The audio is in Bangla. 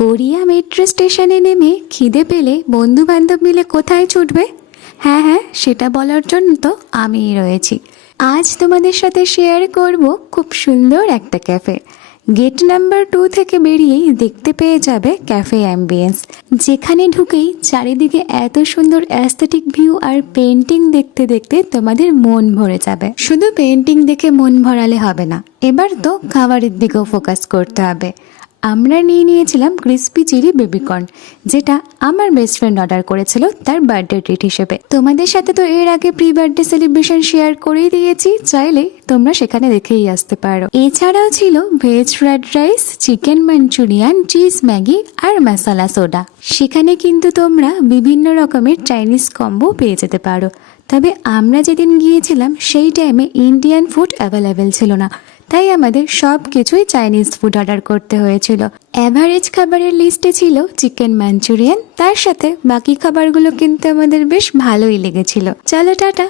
গড়িয়া মেট্রো স্টেশনে নেমে খিদে পেলে বন্ধু বান্ধব মিলে কোথায় ছুটবে? হ্যাঁ হ্যাঁ, সেটা বলার জন্য তো আমিই রয়েছি। আজ তোমাদের সাথে শেয়ার করব খুব সুন্দর একটা ক্যাফে। গেট নাম্বার 2 থেকে বেরিয়েই দেখতে পেয়ে যাবে ক্যাফে অ্যাম্বিয়েন্স, যেখানে ঢুকেই চারিদিকে এত সুন্দর অ্যাস্থেটিক ভিউ আর পেন্টিং দেখতে দেখতে তোমাদের মন ভরে যাবে। শুধু পেন্টিং দেখে মন ভরালে হবে না, এবার তো খাবারের দিকেও ফোকাস করতে হবে। আমরা নিয়েছিলাম ক্রিসপি চিলি বেবিকর্ন, যেটা আমার বেস্ট ফ্রেন্ড অর্ডার করেছিল তার বার্থডে ট্রিট হিসেবে। তোমাদের সাথে তো এর আগে প্রি বার্থডে সেলিব্রেশন শেয়ার করেই দিয়েছি, চাইলে তোমরা সেখানে দেখেই আসতে পারো। এছাড়াও ছিল veg fried rice, chicken Manchurian, cheese Maggi আর মশালা সোডা। সেখানে কিন্তু তোমরা বিভিন্ন রকমের চাইনিজ কম্বো পেয়ে যেতে পারো। তবে আমরা যেদিন গিয়েছিলাম সেই টাইমে ইন্ডিয়ান ফুড অ্যাভেলেবেল ছিল না, তাই আমাদের সব কিছুই চাইনিজ ফুড অর্ডার করতে হয়েছিল। অ্যাভারেজ খাবারের লিস্টে ছিল চিকেন মাঞ্চুরিয়ান, তার সাথে বাকি খাবারগুলো কিন্তু আমাদের বেশ ভালোই লেগেছিল। চলো টাটা।